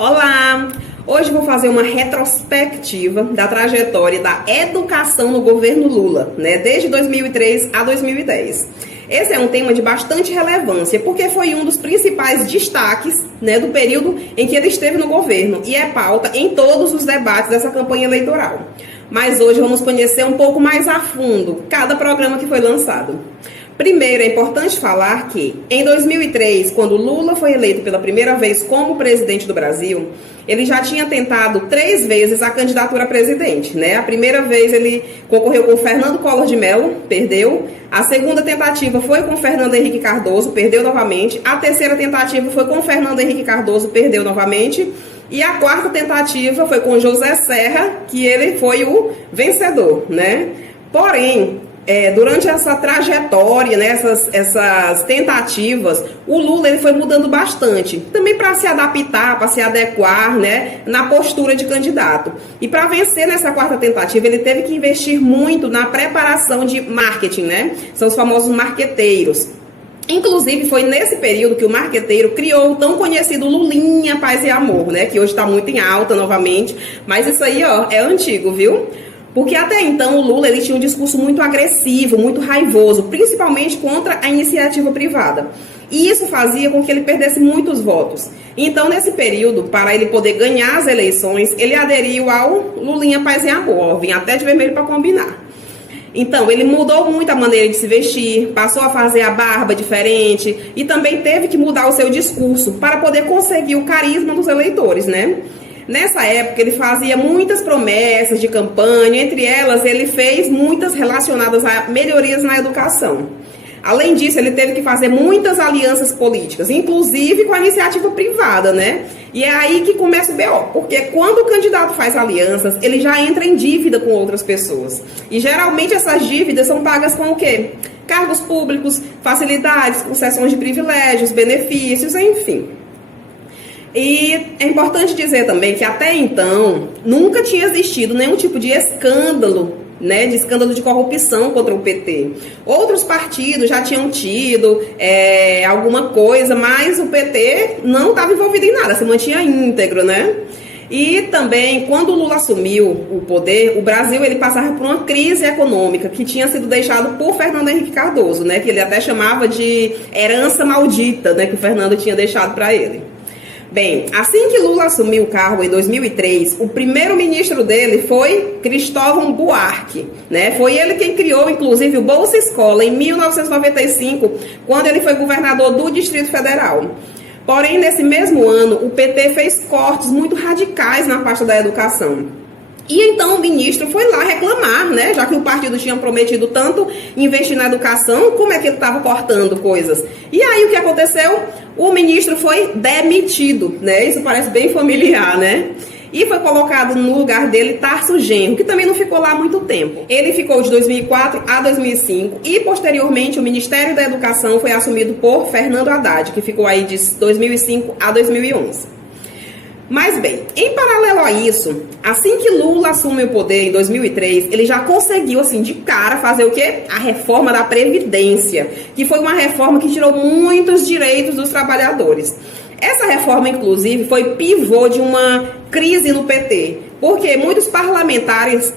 Olá! Hoje vou fazer uma retrospectiva da trajetória da educação no governo Lula, desde 2003 a 2010. Esse é um tema de bastante relevância, porque foi um dos principais destaques do período em que ele esteve no governo e é pauta em todos os debates dessa campanha eleitoral. Mas hoje vamos conhecer um pouco mais a fundo cada programa que foi lançado. Primeiro, é importante falar que, em 2003, quando Lula foi eleito pela primeira vez como presidente do Brasil, ele já tinha tentado 3 vezes a candidatura a presidente, A primeira vez ele concorreu com Fernando Collor de Mello, perdeu. A segunda tentativa foi com Fernando Henrique Cardoso, perdeu novamente. A terceira tentativa foi com Fernando Henrique Cardoso, perdeu novamente. E a quarta tentativa foi com José Serra, que ele foi o vencedor, Porém, durante essa trajetória, essas tentativas, o Lula ele foi mudando bastante, também para se adaptar, para se adequar, na postura de candidato. E para vencer nessa quarta tentativa, ele teve que investir muito na preparação de marketing, São os famosos marqueteiros. Inclusive, foi nesse período que o marqueteiro criou o tão conhecido Lulinha, Paz e Amor, que hoje está muito em alta novamente, mas isso aí, é antigo, viu? Porque até então o Lula ele tinha um discurso muito agressivo, muito raivoso, principalmente contra a iniciativa privada. E isso fazia com que ele perdesse muitos votos. Então, nesse período, para ele poder ganhar as eleições, ele aderiu ao Lulinha, Paz e Amor, vinha até de vermelho para combinar. Então, ele mudou muito a maneira de se vestir, passou a fazer a barba diferente e também teve que mudar o seu discurso para poder conseguir o carisma dos eleitores, Nessa época, ele fazia muitas promessas de campanha, entre elas, ele fez muitas relacionadas a melhorias na educação. Além disso, ele teve que fazer muitas alianças políticas, inclusive com a iniciativa privada, E é aí que começa o BO, porque quando o candidato faz alianças, ele já entra em dívida com outras pessoas. E geralmente essas dívidas são pagas com o quê? Cargos públicos, facilidades, concessões de privilégios, benefícios, enfim. E é importante dizer também que até então nunca tinha existido nenhum tipo de escândalo, de escândalo de corrupção contra o PT. Outros partidos já tinham tido alguma coisa, mas o PT não estava envolvido em nada, se mantinha íntegro, E também, quando o Lula assumiu o poder, o Brasil ele passava por uma crise econômica que tinha sido deixado por Fernando Henrique Cardoso, que ele até chamava de herança maldita, que o Fernando tinha deixado para ele. Bem, assim que Lula assumiu o cargo em 2003, o primeiro-ministro dele foi Cristóvão Buarque, Foi ele quem criou, inclusive, o Bolsa Escola em 1995, quando ele foi governador do Distrito Federal. Porém, nesse mesmo ano, o PT fez cortes muito radicais na pasta da educação. E então o ministro foi lá reclamar, já que o partido tinha prometido tanto investir na educação, como é que ele estava cortando coisas? E aí o que aconteceu? O ministro foi demitido, Isso parece bem familiar, E foi colocado no lugar dele Tarso Genro, que também não ficou lá muito tempo. Ele ficou de 2004 a 2005 e, posteriormente, o Ministério da Educação foi assumido por Fernando Haddad, que ficou aí de 2005 a 2011. Mas bem, em paralelo a isso, assim que Lula assume o poder em 2003, ele já conseguiu, de cara, fazer o quê? A reforma da Previdência, que foi uma reforma que tirou muitos direitos dos trabalhadores. Essa reforma, inclusive, foi pivô de uma crise no PT, porque muitos parlamentares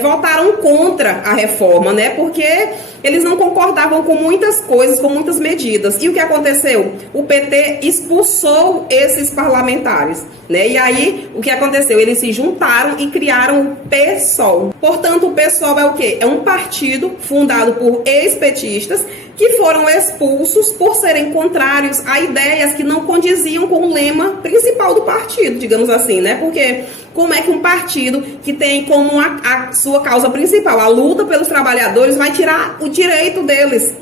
votaram contra a reforma, Porque eles não concordavam com muitas coisas, com muitas medidas. E o que aconteceu? O PT expulsou esses parlamentares, E aí, o que aconteceu? Eles se juntaram e criaram o PSOL. Portanto, o PSOL é o quê? É um partido fundado por ex-petistas que foram expulsos por serem contrários a ideias que não condiziam com o lema principal do partido, digamos assim, Porque como é que um partido que tem como a sua causa principal a luta pelos trabalhadores vai tirar o direito deles,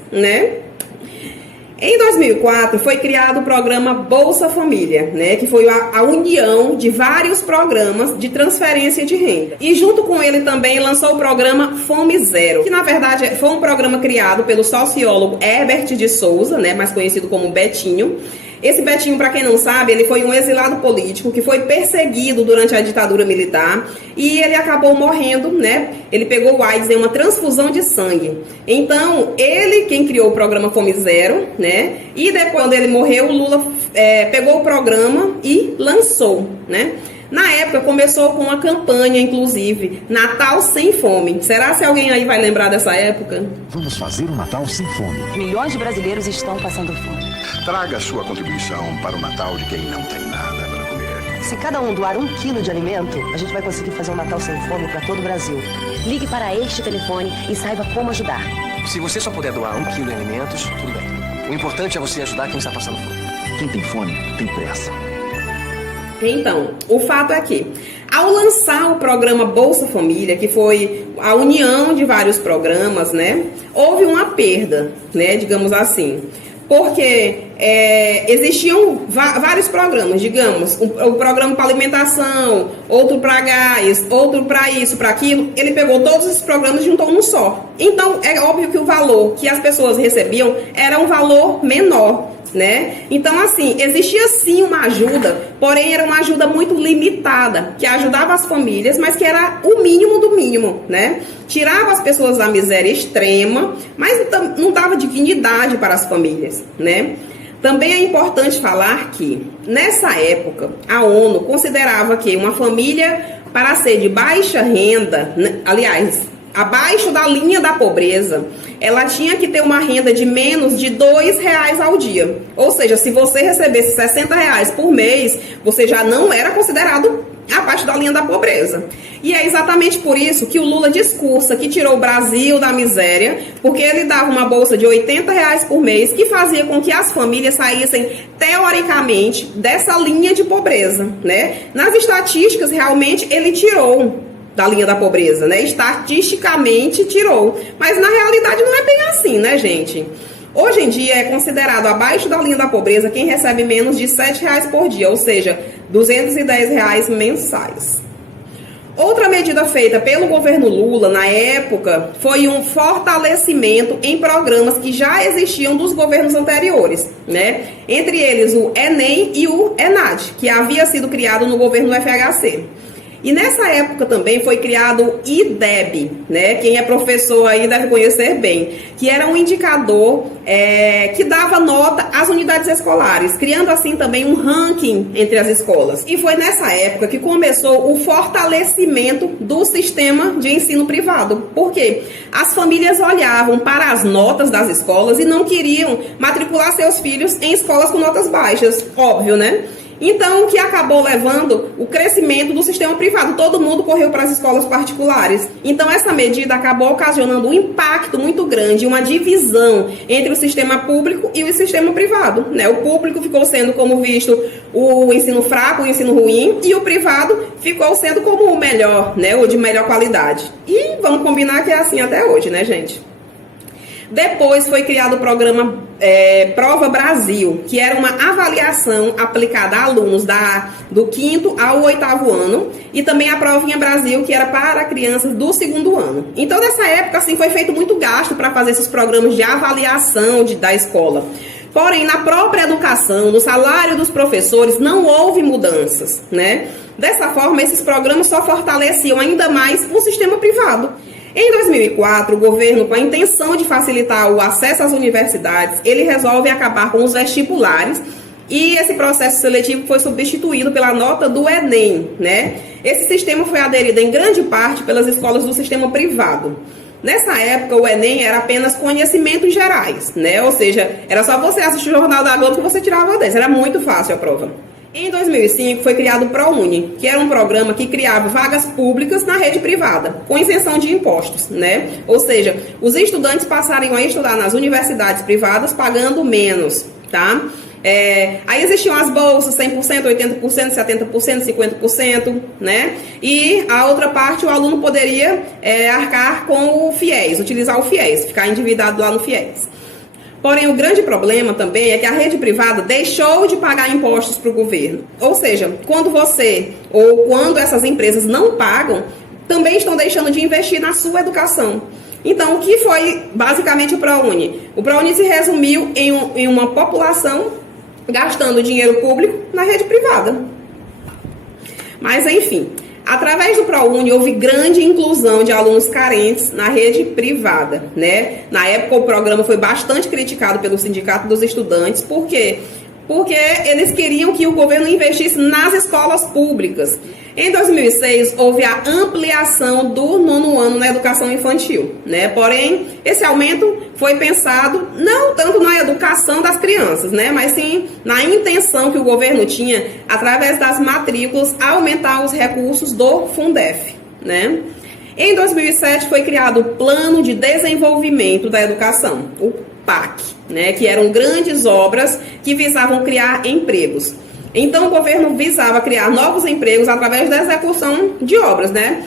Em 2004 foi criado o programa Bolsa Família, que foi a união de vários programas de transferência de renda. E junto com ele também lançou o programa Fome Zero, que na verdade foi um programa criado pelo sociólogo Herbert de Souza, mais conhecido como Betinho. Esse Betinho, para quem não sabe, ele foi um exilado político que foi perseguido durante a ditadura militar e ele acabou morrendo, né? Ele pegou o AIDS em uma transfusão de sangue. Então, ele quem criou o programa Fome Zero, né? E depois, quando ele morreu, o Lula pegou o programa e lançou, né? Na época, começou com uma campanha, inclusive, Natal Sem Fome. Será se alguém aí vai lembrar dessa época? Vamos fazer um Natal sem fome. Milhões de brasileiros estão passando fome. Traga sua contribuição para o Natal de quem não tem nada para comer. Se cada um doar 1 quilo de alimento, a gente vai conseguir fazer um Natal sem fome para todo o Brasil. Ligue para este telefone e saiba como ajudar. Se você só puder doar 1 quilo de alimentos, tudo bem. O importante é você ajudar quem está passando fome. Quem tem fome, tem pressa. Então, o fato é que, ao lançar o programa Bolsa Família, que foi a união de vários programas, né, houve uma perda, né, digamos assim, porque existiam vários programas, digamos, o programa para alimentação, outro para gás, outro para isso, para aquilo. Ele pegou todos esses programas e juntou num só. Então, é óbvio que o valor que as pessoas recebiam era um valor menor, né? Então, assim, existia sim uma ajuda, porém era uma ajuda muito limitada, que ajudava as famílias, mas que era o mínimo do mínimo, né? Tirava as pessoas da miséria extrema, mas não dava dignidade para as famílias, né? Também é importante falar que, nessa época, a ONU considerava que uma família, para ser de baixa renda, aliás, abaixo da linha da pobreza, ela tinha que ter uma renda de menos de R$2 ao dia. Ou seja, se você recebesse R$60 por mês, você já não era considerado abaixo da linha da pobreza. E é exatamente por isso que o Lula discursa que tirou o Brasil da miséria, porque ele dava uma bolsa de R$80 por mês, que fazia com que as famílias saíssem, teoricamente, dessa linha de pobreza, né? Nas estatísticas, realmente, ele tirou da linha da pobreza, né? Estatisticamente tirou. Mas na realidade não é bem assim, né, gente? Hoje em dia é considerado abaixo da linha da pobreza quem recebe menos de R$7 por dia, ou seja, R$210 mensais. Outra medida feita pelo governo Lula na época foi um fortalecimento em programas que já existiam dos governos anteriores, né? Entre eles o Enem e o ENAD, que havia sido criado no governo do FHC. E nessa época também foi criado o IDEB, né? Quem é professor aí deve conhecer bem, que era um indicador que dava nota às unidades escolares, criando assim também um ranking entre as escolas. E foi nessa época que começou o fortalecimento do sistema de ensino privado. Por quê? As famílias olhavam para as notas das escolas e não queriam matricular seus filhos em escolas com notas baixas, óbvio, né? Então, o que acabou levando o crescimento do sistema privado. Todo mundo correu para as escolas particulares. Então, essa medida acabou ocasionando um impacto muito grande, uma divisão entre o sistema público e o sistema privado, né? O público ficou sendo como visto o ensino fraco, o ensino ruim, e o privado ficou sendo como o melhor, né? O de melhor qualidade. E vamos combinar que é assim até hoje, né, gente? Depois foi criado o programa Prova Brasil, que era uma avaliação aplicada a alunos do 5º ao 8º ano, e também a Provinha Brasil, que era para crianças do 2º ano. Então, nessa época, assim, foi feito muito gasto para fazer esses programas de avaliação da escola. Porém, na própria educação, no salário dos professores, não houve mudanças, né? Dessa forma, esses programas só fortaleciam ainda mais o sistema privado. Em 2004, o governo, com a intenção de facilitar o acesso às universidades, ele resolve acabar com os vestibulares e esse processo seletivo foi substituído pela nota do Enem, né? Esse sistema foi aderido em grande parte pelas escolas do sistema privado. Nessa época, o Enem era apenas conhecimentos gerais, né? Ou seja, era só você assistir o Jornal da Globo que você tirava 10. Era muito fácil a prova. Em 2005, foi criado o ProUni, que era um programa que criava vagas públicas na rede privada, com isenção de impostos, né? Ou seja, os estudantes passariam a estudar nas universidades privadas pagando menos, tá? Aí existiam as bolsas, 100%, 80%, 70%, 50%, né? E a outra parte, o aluno poderia arcar com o FIES, utilizar o FIES, ficar endividado lá no FIES. Porém, o grande problema também é que a rede privada deixou de pagar impostos para o governo. Ou seja, quando você ou quando essas empresas não pagam, também estão deixando de investir na sua educação. Então, o que foi basicamente o ProUni? O ProUni se resumiu em uma população gastando dinheiro público na rede privada. Mas, enfim, através do ProUni houve grande inclusão de alunos carentes na rede privada, né? Na época o programa foi bastante criticado pelo Sindicato dos Estudantes, por quê? Porque eles queriam que o governo investisse nas escolas públicas. Em 2006, houve a ampliação do 9º ano na educação infantil, né? Porém, esse aumento foi pensado não tanto na educação das crianças, né? Mas sim na intenção que o governo tinha, através das matrículas, aumentar os recursos do Fundef, né? Em 2007, foi criado o Plano de Desenvolvimento da Educação, o PAC, né? Que eram grandes obras que visavam criar empregos. Então, o governo visava criar novos empregos através da execução de obras, né?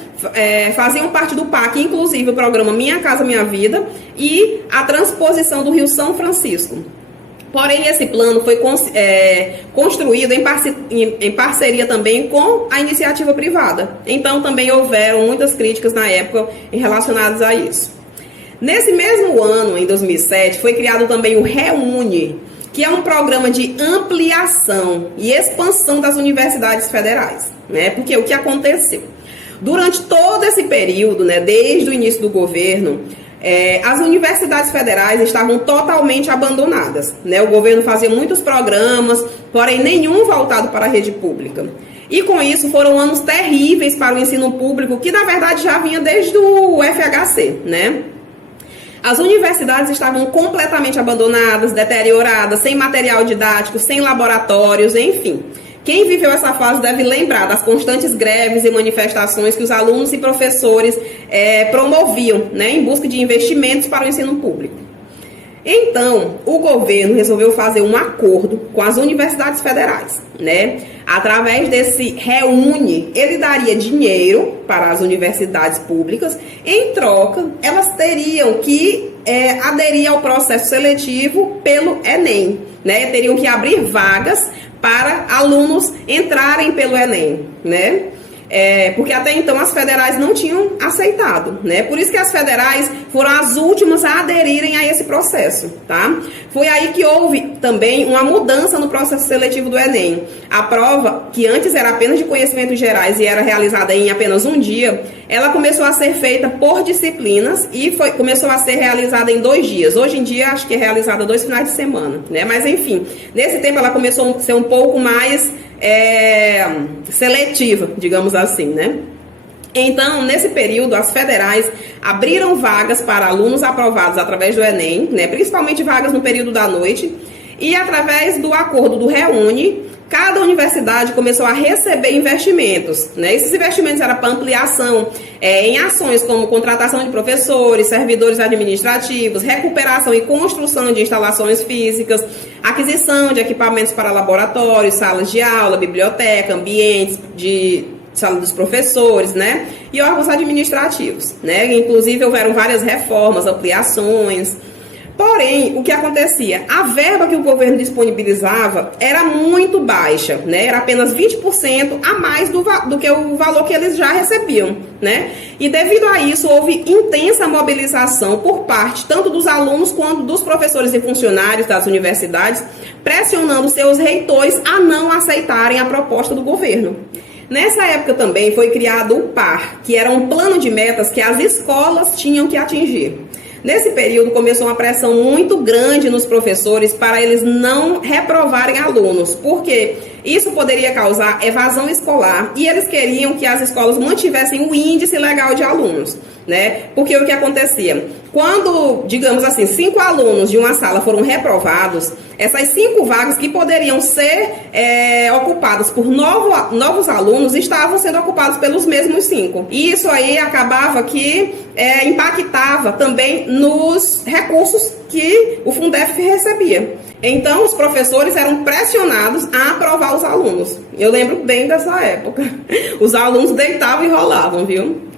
Faziam parte do PAC, inclusive, o programa Minha Casa Minha Vida e a transposição do Rio São Francisco. Porém, esse plano foi construído em parceria também com a iniciativa privada. Então, também houveram muitas críticas na época relacionadas a isso. Nesse mesmo ano, em 2007, foi criado também o REUNI, que é um programa de ampliação e expansão das universidades federais, né? Porque o que aconteceu? Durante todo esse período, né, desde o início do governo, as universidades federais estavam totalmente abandonadas, né? O governo fazia muitos programas, porém nenhum voltado para a rede pública. E com isso foram anos terríveis para o ensino público, que na verdade já vinha desde o FHC, né? As universidades estavam completamente abandonadas, deterioradas, sem material didático, sem laboratórios, enfim. Quem viveu essa fase deve lembrar das constantes greves e manifestações que os alunos e professores promoviam, né, em busca de investimentos para o ensino público. Então, o governo resolveu fazer um acordo com as universidades federais, né? Através desse REUNI, ele daria dinheiro para as universidades públicas. Em troca, elas teriam que aderir ao processo seletivo pelo Enem, né? Teriam que abrir vagas para alunos entrarem pelo Enem, né? Porque até então as federais não tinham aceitado, né? Por isso que as federais foram as últimas a aderirem a esse processo, tá? Foi aí que houve também uma mudança no processo seletivo do Enem. A prova, que antes era apenas de conhecimentos gerais e era realizada em apenas um dia, ela começou a ser feita por disciplinas e começou a ser realizada em 2 dias. Hoje em dia, acho que é realizada 2 finais de semana, né? Mas enfim, nesse tempo ela começou a ser um pouco mais seletiva, digamos assim, né? Então, nesse período, as federais abriram vagas para alunos aprovados através do Enem, né? Principalmente vagas no período da noite, e através do acordo do REUNI, cada universidade começou a receber investimentos, né? Esses investimentos eram para ampliação em ações como contratação de professores, servidores administrativos, recuperação e construção de instalações físicas, aquisição de equipamentos para laboratórios, salas de aula, biblioteca, ambientes de sala dos professores, né? E órgãos administrativos, né? Inclusive houveram várias reformas, ampliações. Porém, o que acontecia? A verba que o governo disponibilizava era muito baixa, né? Era apenas 20% a mais do que o valor que eles já recebiam, né? E devido a isso, houve intensa mobilização por parte tanto dos alunos quanto dos professores e funcionários das universidades, pressionando seus reitores a não aceitarem a proposta do governo. Nessa época também foi criado o PAR, que era um plano de metas que as escolas tinham que atingir. Nesse período começou uma pressão muito grande nos professores para eles não reprovarem alunos, porque isso poderia causar evasão escolar e eles queriam que as escolas mantivessem o índice legal de alunos, né? Porque o que acontecia? Quando, digamos assim, 5 alunos de uma sala foram reprovados, essas 5 vagas que poderiam ser ocupadas por novos alunos estavam sendo ocupadas pelos mesmos 5. E isso aí acabava que impactava também nos recursos que o Fundef recebia. Então, os professores eram pressionados a aprovar os alunos. Eu lembro bem dessa época. Os alunos deitavam e rolavam, viu?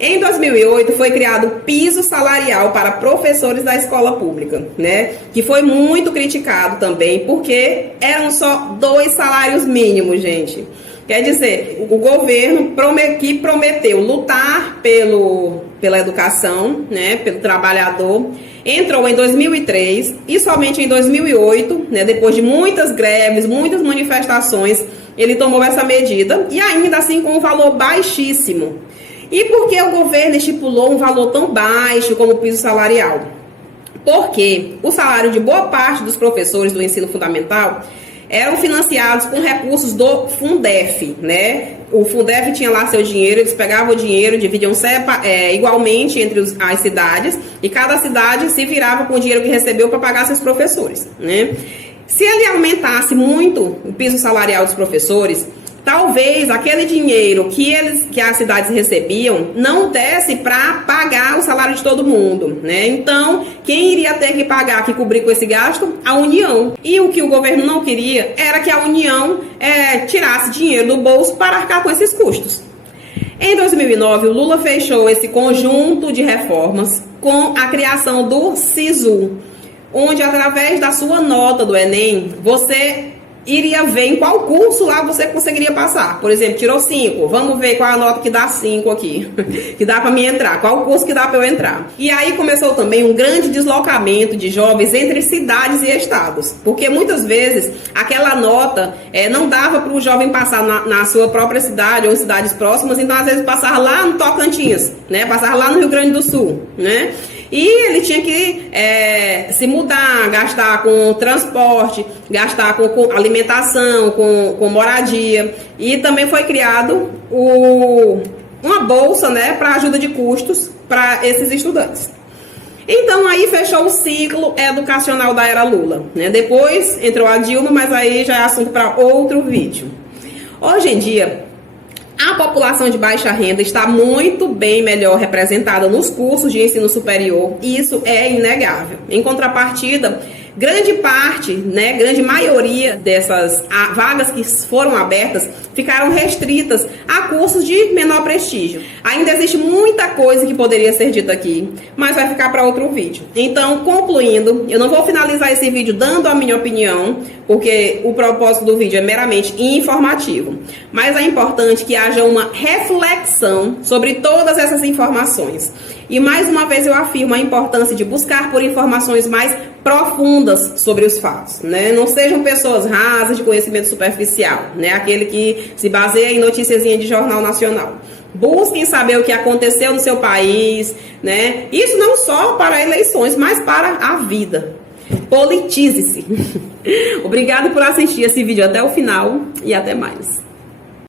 Em 2008, foi criado o piso salarial para professores da escola pública, né? Que foi muito criticado também, porque eram só 2 salários mínimos, gente. Quer dizer, o governo prometeu lutar pela educação, né? Pelo trabalhador. entrou em 2003 e somente em 2008, né, depois de muitas greves, muitas manifestações, ele tomou essa medida e ainda assim com um valor baixíssimo. E por que o governo estipulou um valor tão baixo como o piso salarial? Porque o salário de boa parte dos professores do ensino fundamental eram financiados com recursos do Fundef, né? O Fundef tinha lá seu dinheiro, eles pegavam o dinheiro, dividiam igualmente entre as cidades, e cada cidade se virava com o dinheiro que recebeu para pagar seus professores, né? Se ele aumentasse muito o piso salarial dos professores, talvez aquele dinheiro que as cidades recebiam não desse para pagar o salário de todo mundo, né? Então, quem iria ter que pagar, que cobrir com esse gasto? A União. E o que o governo não queria era que a União tirasse dinheiro do bolso para arcar com esses custos. Em 2009, o Lula fechou esse conjunto de reformas com a criação do SISU, onde através da sua nota do Enem, você iria ver em qual curso lá você conseguiria passar. Por exemplo, tirou 5, vamos ver qual é a nota que dá 5 aqui, que dá para mim entrar, qual o curso que dá para eu entrar. E aí começou também um grande deslocamento de jovens entre cidades e estados, porque muitas vezes aquela nota não dava para o jovem passar na sua própria cidade ou em cidades próximas, então às vezes passava lá no Tocantins, né? Passava lá no Rio Grande do Sul, né? E ele tinha que se mudar, gastar com transporte, gastar com alimentação, com moradia. E também foi criado uma bolsa, né, para ajuda de custos para esses estudantes. Então aí fechou o ciclo educacional da era Lula, né? Depois entrou a Dilma, mas aí já é assunto para outro vídeo. Hoje em dia, a população de baixa renda está muito bem melhor representada nos cursos de ensino superior, e isso é inegável. Em contrapartida, grande parte, né, grande maioria dessas vagas que foram abertas ficaram restritas a cursos de menor prestígio. Ainda existe muita coisa que poderia ser dita aqui, mas vai ficar para outro vídeo. Então, concluindo, eu não vou finalizar esse vídeo dando a minha opinião, porque o propósito do vídeo é meramente informativo. Mas é importante que haja uma reflexão sobre todas essas informações. E mais uma vez eu afirmo a importância de buscar por informações mais profundas sobre os fatos, né? Não sejam pessoas rasas de conhecimento superficial, né? Aquele que se baseia em noticiazinha de jornal nacional. Busquem saber o que aconteceu no seu país, né? Isso não só para eleições, mas para a vida. Politize-se. Obrigado por assistir esse vídeo até o final e até mais.